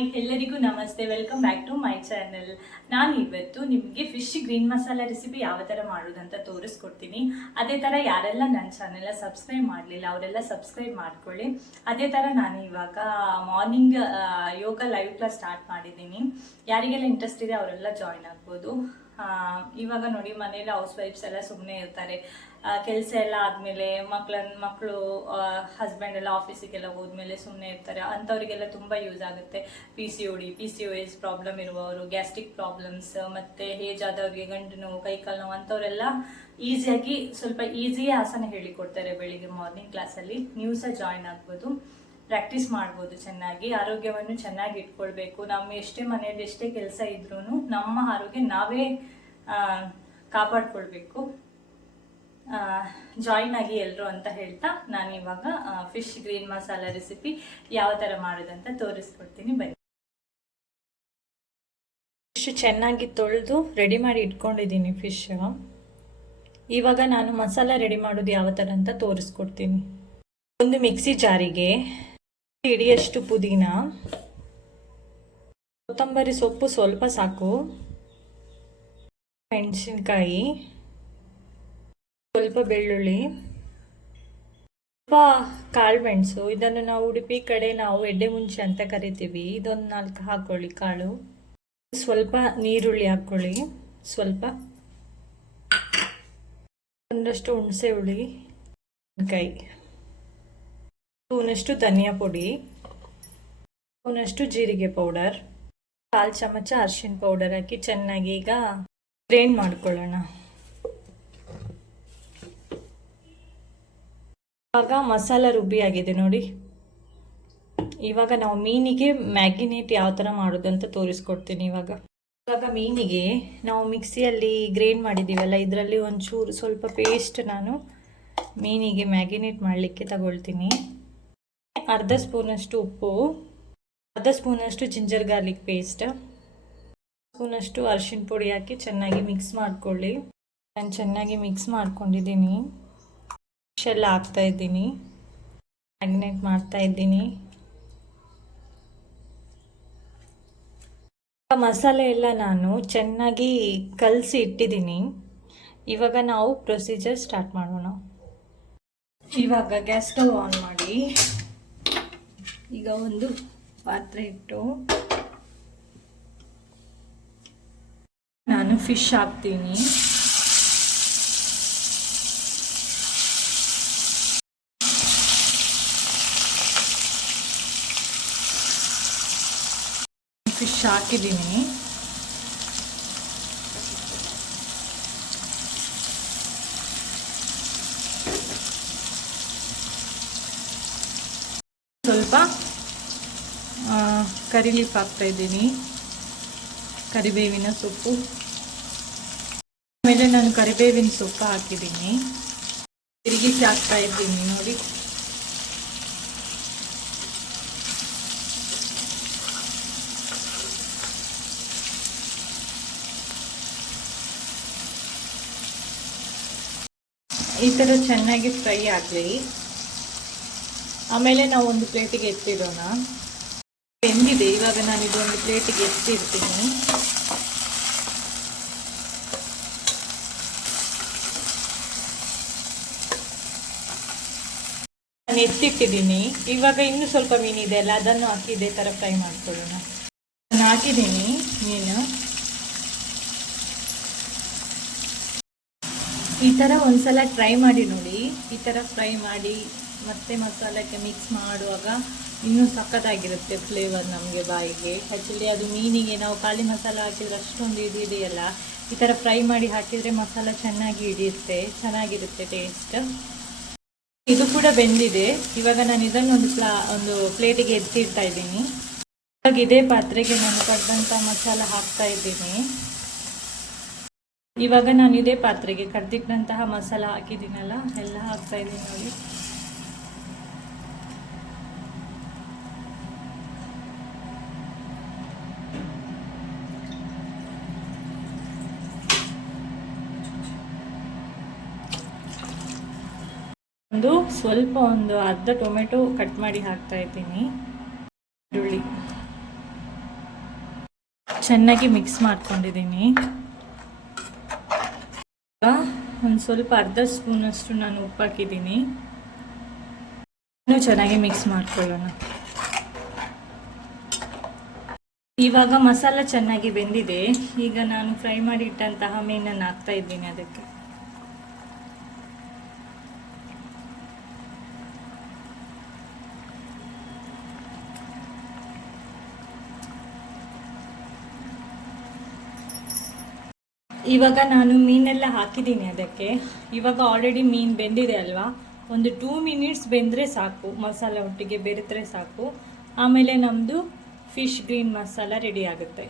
ಎಲ್ಲರಿಗೂ ನಮಸ್ತೆ, welcome back to my channel. ನಾನು ಇವತ್ತು ನಿಮಗೆ ಫಿಶ್ ಗ್ರೀನ್ ಮಸಾಲ ರೆಸಿಪಿ ಯಾವ ಥರ ಮಾಡೋದಂತ ತೋರಿಸ್ಕೊಡ್ತೀನಿ. ಅದೇ ಥರ ಯಾರೆಲ್ಲ ನನ್ನ ಚಾನೆಲ್ನ ಸಬ್ಸ್ಕ್ರೈಬ್ ಮಾಡಲಿಲ್ಲ ಅವರೆಲ್ಲ ಸಬ್ಸ್ಕ್ರೈಬ್ ಮಾಡ್ಕೊಳ್ಳಿ. ಅದೇ ಥರ ನಾನು ಇವಾಗ ಮಾರ್ನಿಂಗ್ ಯೋಗ ಲೈವ್ ಕ್ಲಾಸ್ ಸ್ಟಾರ್ಟ್ ಮಾಡಿದ್ದೀನಿ. ಯಾರಿಗೆಲ್ಲ ಇಂಟ್ರೆಸ್ಟ್ ಇದೆ ಅವರೆಲ್ಲ ಜಾಯ್ನ್ ಆಗ್ಬೋದು. ಇವಾಗ ನೋಡಿ, ಮನೇಲಿ ಹೌಸ್ ವೈಫ್ಸ್ ಎಲ್ಲ ಸುಮ್ಮನೆ ಇರ್ತಾರೆ. ಕೆಲಸ ಎಲ್ಲ ಆದಮೇಲೆ ಮಕ್ಕಳು ಹಸ್ಬೆಂಡ್ ಎಲ್ಲ ಆಫೀಸಿಗೆಲ್ಲ ಹೋದ್ಮೇಲೆ ಸುಮ್ಮನೆ ಇರ್ತಾರೆ. ಅಂಥವರಿಗೆಲ್ಲ ತುಂಬ ಯೂಸ್ ಆಗುತ್ತೆ. PCOS ಪ್ರಾಬ್ಲಮ್ ಇರುವವರು, ಗ್ಯಾಸ್ಟ್ರಿಕ್ ಪ್ರಾಬ್ಲಮ್ಸ್, ಮತ್ತು ಏಜ್ ಆದವ್ರಿಗೆ ಗಂಟು ನೋವು, ಕೈಕಾಲು ನೋವು ಅಂಥವರೆಲ್ಲ ಸ್ವಲ್ಪ ಈಸಿ ಆಸನ ಹೇಳಿಕೊಡ್ತಾರೆ ಬೆಳಿಗ್ಗೆ ಮಾರ್ನಿಂಗ್ ಕ್ಲಾಸಲ್ಲಿ. ನೀವು ಸಹ ಜಾಯ್ನ್ ಆಗ್ಬೋದು, ಪ್ರಾಕ್ಟೀಸ್ ಮಾಡ್ಬೋದು. ಚೆನ್ನಾಗಿ ಆರೋಗ್ಯವನ್ನು ಚೆನ್ನಾಗಿ ಇಟ್ಕೊಳ್ಬೇಕು. ನಮ್ಮ ಎಷ್ಟೇ ಮನೆಯಲ್ಲಿ ಎಷ್ಟೇ ಕೆಲಸ ಇದ್ರೂ ನಮ್ಮ ಆರೋಗ್ಯ ನಾವೇ ಕಾಪಾಡ್ಕೊಳ್ಬೇಕು. ಜಾಯಿನ್ ಆಗಿ ಎಲ್ಲರೂ ಅಂತ ಹೇಳ್ತಾ ನಾನು ಇವಾಗ ಫಿಶ್ ಗ್ರೀನ್ ಮಸಾಲ ರೆಸಿಪಿ ಯಾವ ಥರ ಮಾಡೋದಂತ ತೋರಿಸ್ಕೊಡ್ತೀನಿ. ಬನ್ನಿ. ಫಿಶ್ ಚೆನ್ನಾಗಿ ತೊಳೆದು ರೆಡಿ ಮಾಡಿ ಇಟ್ಕೊಂಡಿದ್ದೀನಿ ಫಿಶ್. ಇವಾಗ ನಾನು ಮಸಾಲ ರೆಡಿ ಮಾಡೋದು ಯಾವ ಥರ ಅಂತ ತೋರಿಸ್ಕೊಡ್ತೀನಿ. ಒಂದು ಮಿಕ್ಸಿ ಜಾರಿಗೆ ಹಿಡಿಯಷ್ಟು ಪುದೀನ, ಕೊತ್ತಂಬರಿ ಸೊಪ್ಪು ಸ್ವಲ್ಪ ಸಾಕು, ಮೆಣಸಿನ್ಕಾಯಿ, ಸ್ವಲ್ಪ ಬೆಳ್ಳುಳ್ಳಿ, ಸ್ವಲ್ಪ ಕಾಳು ಮೆಣಸು. ಇದನ್ನು ನಾವು ಉಡುಪಿ ಕಡೆ ನಾವು ಎಡ್ಡೆ ಮುಂಚೆ ಅಂತ ಕರಿತೀವಿ. ಇದೊಂದು 4 ಹಾಕ್ಕೊಳ್ಳಿ ಕಾಳು. ಸ್ವಲ್ಪ ನೀರುಳ್ಳಿ ಹಾಕ್ಕೊಳ್ಳಿ, ಸ್ವಲ್ಪ ಒಂದಷ್ಟು ಹುಣಸೆ ಹುಳಿ, ಕಾಯಿ, ಸ್ಪೂನಷ್ಟು ಧನಿಯಾ ಪುಡಿ, ಸ್ಪೂನಷ್ಟು ಜೀರಿಗೆ ಪೌಡರ್, 1/4 ಚಮಚ ಅರಿಶಿನ ಪೌಡರ್ ಹಾಕಿ ಚೆನ್ನಾಗಿ ಈಗ ಗ್ರೈಂಡ್ ಮಾಡ್ಕೊಳ್ಳೋಣ. ಇವಾಗ ಮಸಾಲ ರುಬ್ಬಿ ಆಗಿದೆ ನೋಡಿ. ಇವಾಗ ನಾವು ಮೀನಿಗೆ ಮ್ಯಾಗಿನೇಟ್ ಯಾವ ಥರ ಮಾಡೋದು ಅಂತ ತೋರಿಸ್ಕೊಡ್ತೀನಿ. ಇವಾಗ ಮೀನಿಗೆ ನಾವು ಮಿಕ್ಸಿಯಲ್ಲಿ ಗ್ರೈಂಡ್ ಮಾಡಿದ್ದೀವಲ್ಲ, ಇದರಲ್ಲಿ ಒಂಚೂರು ಸ್ವಲ್ಪ ಪೇಸ್ಟ್ ನಾನು ಮೀನಿಗೆ ಮ್ಯಾಗಿನೇಟ್ ಮಾಡಲಿಕ್ಕೆ ತಗೊಳ್ತೀನಿ. 1/2 ಸ್ಪೂನಷ್ಟು ಉಪ್ಪು, 1/2 ಸ್ಪೂನಷ್ಟು ಜಿಂಜರ್ ಗಾರ್ಲಿಕ್ ಪೇಸ್ಟ್, ಸ್ಪೂನಷ್ಟು ಅರಿಶಿನ ಪುಡಿ ಹಾಕಿ ಚೆನ್ನಾಗಿ ಮಿಕ್ಸ್ ಮಾಡ್ಕೊಳ್ಳಿ. ನಾನು ಚೆನ್ನಾಗಿ ಮಿಕ್ಸ್ ಮಾಡ್ಕೊಂಡಿದ್ದೀನಿ. ಎಲ್ಲ ಹಾಕ್ತಾ ಇದ್ದೀನಿ, ಮ್ಯಾಗ್ನೇಟ್ ಮಾಡ್ತಾ ಇದ್ದೀನಿ. ಮಸಾಲೆ ಎಲ್ಲ ನಾನು ಚೆನ್ನಾಗಿ ಕಲಸಿ ಇಟ್ಟಿದ್ದೀನಿ. ಇವಾಗ ನಾವು ಪ್ರೊಸೀಜರ್ ಸ್ಟಾರ್ಟ್ ಮಾಡೋಣ. ಇವಾಗ ಗ್ಯಾಸ್ ಸ್ಟವ್ ಆನ್ ಮಾಡಿ ಈಗ ಒಂದು ಪಾತ್ರೆ ಇಟ್ಟು ನಾನು ಫಿಶ್ ಹಾಕ್ತೀನಿ. ಫಿಶ್ ಹಾಕಿದ್ದೀನಿ. ಸ್ವಲ್ಪ ಕರಿ ಲೀಫ್ ಹಾಕ್ತಾ ಇದ್ದೀನಿ, ಕರಿಬೇವಿನ ಸೊಪ್ಪು. ಆಮೇಲೆ ನಾನು ಕರಿಬೇವಿನ ಸೊಪ್ಪು ಹಾಕಿದ್ದೀನಿ, ತಿರುಗಿಸಿ ಹಾಕ್ತಾ ಇದ್ದೀನಿ ನೋಡಿ. ಈ ಥರ ಚೆನ್ನಾಗಿ ಫ್ರೈ ಆಗಲಿ. ಆಮೇಲೆ ನಾವು ಒಂದು ಪ್ಲೇಟಿಗೆ ಎತ್ತಿಡೋಣ. ಬೆಂದಿದೆ. ಇವಾಗ ನಾನು ಇದೊಂದು ಪ್ಲೇಟಿಗೆ ಎತ್ತಿಡ್ತೀನಿ. ನಾನು ಎತ್ತಿಟ್ಟಿದ್ದೀನಿ. ಇವಾಗ ಇನ್ನೂ ಸ್ವಲ್ಪ ಮೀನಿದೆ ಅಲ್ಲ, ಅದನ್ನು ಹಾಕಿ ಇದೇ ಥರ ಫ್ರೈ ಮಾಡ್ಕೊಳ್ಳೋಣ. ನಾನು ಹಾಕಿದ್ದೀನಿ ಮೀನು. ಈ ಥರ ಒಂದ್ಸಲ ಟ್ರೈ ಮಾಡಿ ನೋಡಿ. ಈ ಥರ ಫ್ರೈ ಮಾಡಿ ಮತ್ತೆ ಮಸಾಲಕ್ಕೆ ಮಿಕ್ಸ್ ಮಾಡುವಾಗ ಇನ್ನೂ ಸಖತ್ತಾಗಿರುತ್ತೆ ಫ್ಲೇವರ್ ನಮಗೆ ಬಾಯಿಗೆ. ಆ್ಯಕ್ಚುಲಿ ಅದು ಮೀನಿಗೆ ನಾವು ಖಾಲಿ ಮಸಾಲ ಹಾಕಿದ್ರೆ ಅಷ್ಟೊಂದು ಇದೆಯಲ್ಲ, ಈ ಥರ ಫ್ರೈ ಮಾಡಿ ಹಾಕಿದರೆ ಮಸಾಲ ಚೆನ್ನಾಗಿ ಹಿಡಿಯುತ್ತೆ, ಚೆನ್ನಾಗಿರುತ್ತೆ ಟೇಸ್ಟ್. ಇದು ಕೂಡ ಬೆಂದಿದೆ. ಇವಾಗ ನಾನು ಇದನ್ನು ಒಂದು ಪ್ಲೇಟಿಗೆ ಎತ್ತಿಡ್ತಾ ಇದ್ದೀನಿ. ಇವಾಗ ಇದೇ ಪಾತ್ರೆಗೆ ನಾನು ಕಡ್ದಂಥ ಮಸಾಲ ಹಾಕ್ತಾ ಇದ್ದೀನಿ. ಇವಾಗ ನಾನು ಇದೇ ಪಾತ್ರೆಗೆ ಕಡ್ದಿಟ್ಟಂತಹ ಮಸಾಲ ಹಾಕಿದ್ದೀನಲ್ಲ, ಎಲ್ಲ ಹಾಕ್ತಾ ಇದ್ದೀನಿ ನೋಡಿ. ಒಂದು ಅರ್ಧ ಟೊಮೆಟೊ ಕಟ್ ಮಾಡಿ ಹಾಕ್ತಾ ಇದ್ದೀನಿ. ಈರುಳ್ಳಿ ಚೆನ್ನಾಗಿ ಮಿಕ್ಸ್ ಮಾಡ್ಕೊಂಡಿದ್ದೀನಿ. ಒಂದು ಸ್ವಲ್ಪ ಅರ್ಧ ಸ್ಪೂನಷ್ಟು ನಾನು ಉಪ್ಪು ಹಾಕಿದ್ದೀನಿ. ಇನ್ನೂ ಚೆನ್ನಾಗಿ ಮಿಕ್ಸ್ ಮಾಡ್ಕೊಳ್ಳೋಣ. ಇವಾಗ ಮಸಾಲ ಚೆನ್ನಾಗಿ ಬೆಂದಿದೆ. ಈಗ ನಾನು ಫ್ರೈ ಮಾಡಿ ಇಟ್ಟಂತಹ ಮೀನನ್ನು ಹಾಕ್ತಾ ಇದ್ದೀನಿ ಅದಕ್ಕೆ. ಇವಾಗ ನಾನು ಮೀನೆಲ್ಲ ಹಾಕಿದ್ದೀನಿ ಅದಕ್ಕೆ. ಇವಾಗ ಆಲ್ರೆಡಿ ಮೀನು ಬೆಂದಿದೆ ಅಲ್ವಾ, ಒಂದು 2 ಮಿನಿಟ್ಸ್ ಬೆಂದರೆ ಸಾಕು, ಮಸಾಲ ಒಟ್ಟಿಗೆ ಬೆರೆತರೆ ಸಾಕು. ಆಮೇಲೆ ನಮ್ಮದು ಫಿಶ್ ಗ್ರೀನ್ ಮಸಾಲ ರೆಡಿ ಆಗುತ್ತೆ.